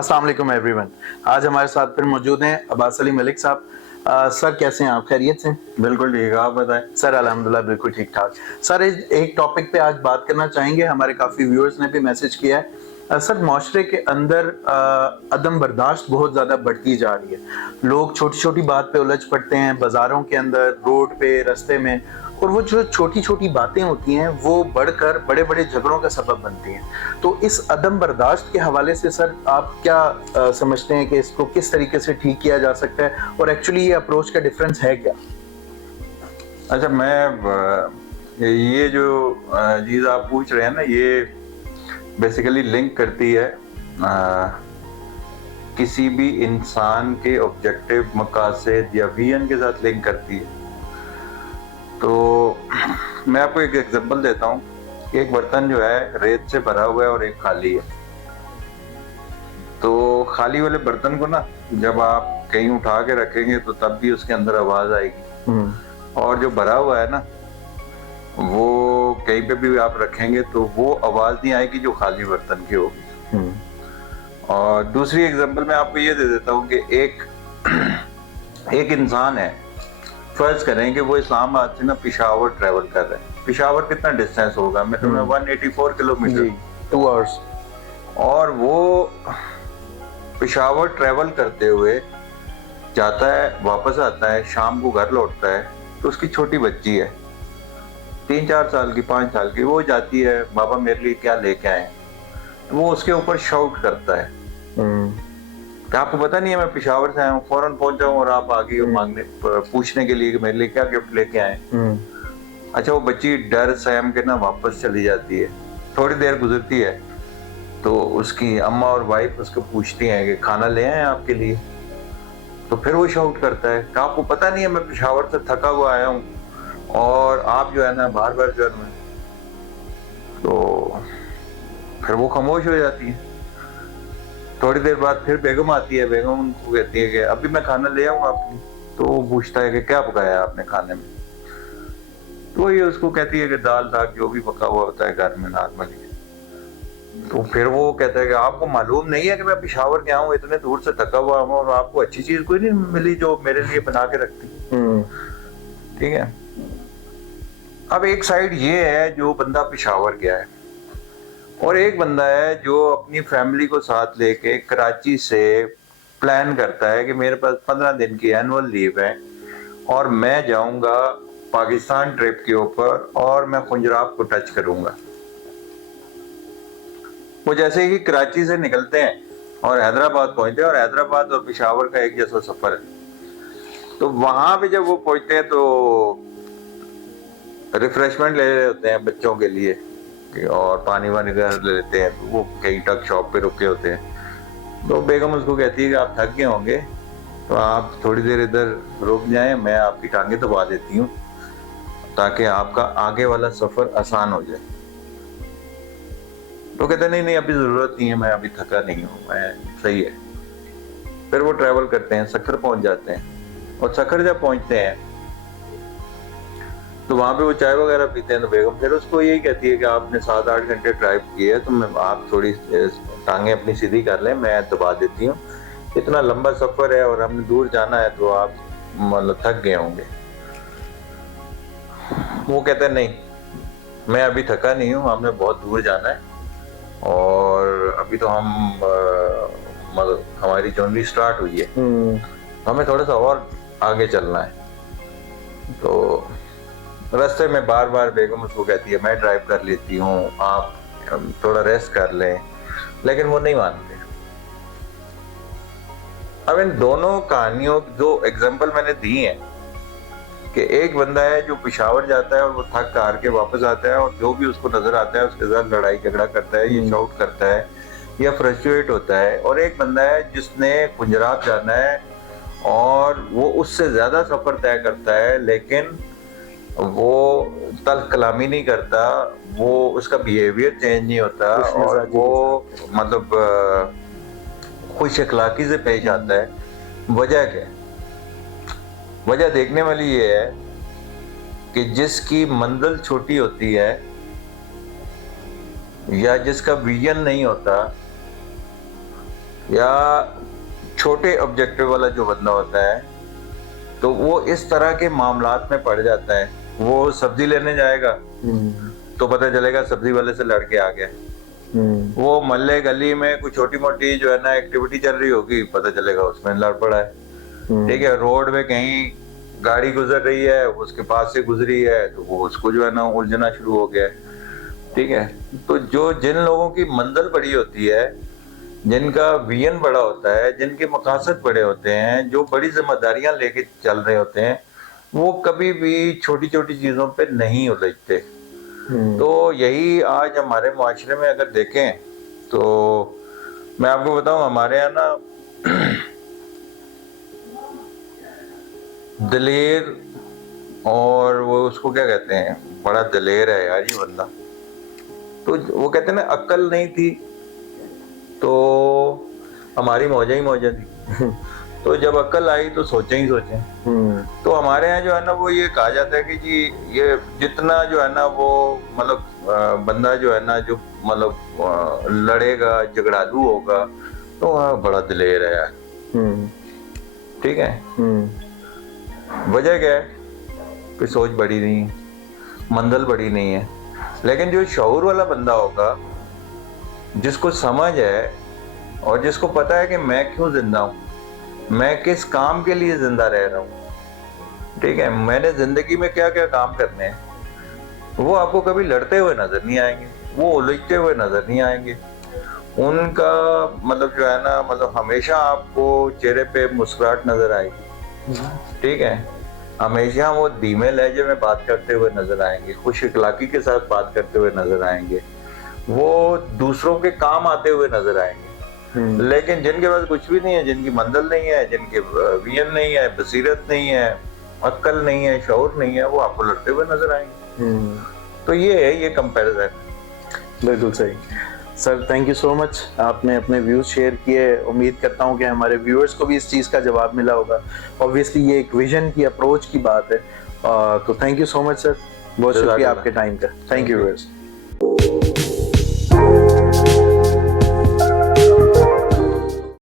अस्सलाम वालेकुम एवरीवन। आज हमारे साथ फिर मौजूद हैं अब्बास अली मलिक साहब। सर कैसे हैं आप? खैरियत से? बिल्कुल ठीक है, आप बताएं। सर अल्हम्दुलिल्लाह बिल्कुल ठीक ठाक। सर एक टॉपिक पे आज बात करना चाहेंगे, हमारे काफ़ी व्यूअर्स ने भी मैसेज किया है। सर माशरे के अंदर अदम बर्दाश्त बहुत ज़्यादा बढ़ती जा रही है। लोग छोटी छोटी बात पे उलझ पड़ते हैं, बाज़ारों के अंदर, रोड पे, रास्ते में, और वो जो छोटी छोटी बातें होती हैं वो बढ़कर बड़े बड़े झगड़ों का सबब बनती हैं। तो इस अदम बर्दाश्त के हवाले से सर आप क्या समझते हैं कि इसको किस तरीके से ठीक किया जा सकता है, और एक्चुअली ये अप्रोच का डिफरेंस है क्या? अच्छा, ये जो चीज़ आप पूछ रहे हैं ना, ये बेसिकली लिंक करती है किसी भी इंसान के ऑब्जेक्टिव, मकासद या विजन के साथ लिंक करती है। तो मैं आपको एक एग्जांपल देता हूँ कि एक बर्तन जो है रेत से भरा हुआ है और एक खाली है। तो खाली वाले बर्तन को ना जब आप कहीं उठा के रखेंगे तो तब भी उसके अंदर आवाज आएगी, और जो भरा हुआ है ना वो कहीं पे भी आप रखेंगे तो वो आवाज नहीं आएगी जो खाली बर्तन की होगी। और दूसरी एग्जांपल मैं आपको ये दे देता हूँ कि एक इंसान है, फर्ज करें कि वो इस्लामाबाद से ना पेशावर ट्रेवल कर रहे हैं। पेशावर कितना डिस्टेंस होगा? मैं तुम्हें 184 किलोमीटर, 2 आवर्स। और वो पेशावर ट्रेवल करते हुए जाता है, वापस आता है, शाम को घर लौटता है तो उसकी छोटी बच्ची है 3-4 साल की, 5 साल की। वो जाती है, बाबा मेरे लिए क्या लेके आए? तो वो उसके ऊपर शाउट करता है कि आपको पता नहीं है मैं पेशावर से आया हूँ, फौरन पहुंचा हूँ और आप आ गई हो मांगने, पूछने के लिए कि मेरे लिए क्या गिफ्ट लेके आए। अच्छा, वो बच्ची डर सहम के ना वापस चली जाती है। थोड़ी देर गुजरती है तो उसकी अम्मा और वाइफ उसको पूछती हैं कि खाना ले आए आपके लिए? तो फिर वो शाउट करता है कि आपको पता नहीं है मैं पेशावर से थका हुआ आया हूँ और आप जो है ना बार बार जो है। तो फिर वो खामोश हो जाती है। थोड़ी देर बाद फिर बेगम आती है, बेगम उनको कहती है कि अभी मैं खाना ले आऊँ आपके लिए। तो वो पूछता है कि क्या पकाया आपने खाने में? तो ये उसको कहती है कि दाल साग जो भी पका हुआ होता है घर में नॉर्मली। तो फिर वो कहता है कि आपको मालूम नहीं है कि मैं पेशावर गया हूँ, इतने दूर से थका हुआ हूँ और आपको अच्छी चीज कोई नहीं मिली जो मेरे लिए बना के रखती? ठीक है। अब एक साइड ये है जो बंदा पेशावर गया है, और एक बंदा है जो अपनी फैमिली को साथ लेके कराची से प्लान करता है कि मेरे पास 15 दिन की एनुअल लीव है और मैं जाऊंगा पाकिस्तान ट्रिप के ऊपर और मैं खुंजराब को टच करूंगा। वो जैसे ही कराची से निकलते हैं और हैदराबाद पहुंचते हैं, और हैदराबाद और पेशावर का एक जैसा सफर है। तो वहां पे जब वो पहुंचते हैं तो रिफ्रेशमेंट ले रहे होते हैं बच्चों के लिए, और पानी वानी ले लेते हैं। तो वो कहीं तक शॉप पे रुके होते हैं। तो बेगम उसको कहती है कि आप थक गए होंगे तो आप थोड़ी देर इधर रुक जाएं, मैं आपकी टांगे दबा देती हूँ ताकि आपका आगे वाला सफर आसान हो जाए। तो कहते नहीं नहीं अभी जरूरत नहीं है, मैं अभी थका नहीं हूँ, मैं सही है। फिर वो ट्रेवल करते हैं, सक्खर पहुंच जाते हैं, और सक्खर जब पहुंचते हैं तो वहां पे वो चाय वगैरह पीते हैं। तो बेगम फिर उसको यही कहती है कि आपने 7-8 घंटे ड्राइव किए तो मैं आप थोड़ी टांगे अपनी सीधी कर लें, मैं दबा देती हूँ, इतना लंबा सफर है और हमने दूर जाना है तो आप मतलब थक गए होंगे। वो कहते हैं नहीं मैं अभी थका नहीं हूँ, हमने बहुत दूर जाना है और अभी तो हम मतलब हमारी जर्नी स्टार्ट हुई है, हमें थोड़ा सा और आगे चलना है। तो रास्ते में बार बार बेगम उसको कहती है मैं ड्राइव कर लेती हूँ, आप थोड़ा रेस्ट कर लें, लेकिन वो नहीं मानते। अब इन दोनों कहानियों जो एग्जांपल मैंने दी है कि एक बंदा है जो पेशावर जाता है और वो थक हार के वापस आता है और जो भी उसको नजर आता है उसके साथ लड़ाई झगड़ा करता है, ये शाउट करता है या फ्रस्ट्रेट होता है। और एक बंदा है जिसने गुजरात जाना है और वो उससे ज्यादा सफर तय करता है, लेकिन वो तल्ख कलामी नहीं करता, वो उसका बिहेवियर चेंज नहीं होता और वो मतलब खुश अखलाकी से पेश आता है। वजह क्या है? वजह देखने वाली ये है कि जिसकी मंजिल छोटी होती है या जिसका विजन नहीं होता या छोटे ऑब्जेक्टिव वाला जो बंदा होता है, तो वो इस तरह के मामलात में पड़ जाता है। वो सब्जी लेने जाएगा तो पता चलेगा सब्जी वाले से लड़के आ गया। वो मोहल्ले गली में कुछ छोटी मोटी जो है ना एक्टिविटी चल रही होगी, पता चलेगा उसमें लड़ पड़ा है। ठीक है, रोड में कहीं गाड़ी गुजर रही है, उसके पास से गुजरी है, तो वो उसको जो है ना उलझना शुरू हो गया है। ठीक है, तो जो जिन लोगों की मंजिल बड़ी होती है, जिनका विजन बड़ा होता है, जिनके मकासद बड़े होते हैं, जो बड़ी जिम्मेदारियां लेके चल रहे होते हैं, वो कभी भी छोटी छोटी चीजों पे नहीं उलझते। तो यही आज हमारे मुआशरे में अगर देखें तो मैं आपको बताऊं, हमारे यहाँ ना दलेर, और वो उसको क्या कहते हैं, बड़ा दलेर है यार ये बंदा। तो वो कहते हैं ना, अक्ल नहीं थी तो हमारी मौजा ही मौजा थी। तो जब अक्ल आई तो सोचे ही सोचे। तो हमारे यहाँ जो है ना, वो ये कहा जाता है कि जी ये जितना जो है ना वो मतलब बंदा जो है ना, जो मतलब लड़ेगा, झगड़ालू होगा, तो बड़ा दिलेर है यार। ठीक है, वजह क्या है? कोई सोच बड़ी नहीं है, मंजिल बड़ी नहीं है। लेकिन जो शऊर वाला बंदा होगा, जिसको समझ है और जिसको पता है कि मैं क्यों जिंदा हूँ, मैं किस काम के लिए जिंदा रह रहा हूँ, ठीक है, मैंने जिंदगी में क्या क्या काम करने हैं, वो आपको कभी लड़ते हुए नजर नहीं आएंगे, वो उलझते हुए नजर नहीं आएंगे। उनका मतलब जो है ना, मतलब हमेशा आपको चेहरे पे मुस्कुराहट नजर आएगी। ठीक है, हमेशा वो धीमे लहजे में बात करते हुए नजर आएंगे, खुश इखलाकी के साथ बात करते हुए नजर आएंगे, वो दूसरों के काम आते हुए नजर आएंगे। लेकिन जिनके पास कुछ भी नहीं है, जिनकी मंजिल नहीं है, जिनके विजन नहीं है, बसीरत नहीं है, अक्ल नहीं है, शऊर नहीं है, वो आपको लड़ते हुए नजर आएंगे। तो ये है, ये कंपैरिजन। बिल्कुल सही sir, thank you so much. आपने अपने व्यूज शेयर किए। उम्मीद करता हूँ कि हमारे व्यूअर्स को भी इस चीज़ का जवाब मिला होगा। ऑब्वियसली ये एक विजन की, अप्रोच की बात है। तो thank you so much sir, बहुत शुक्रिया आपके टाइम का। Thank you viewers.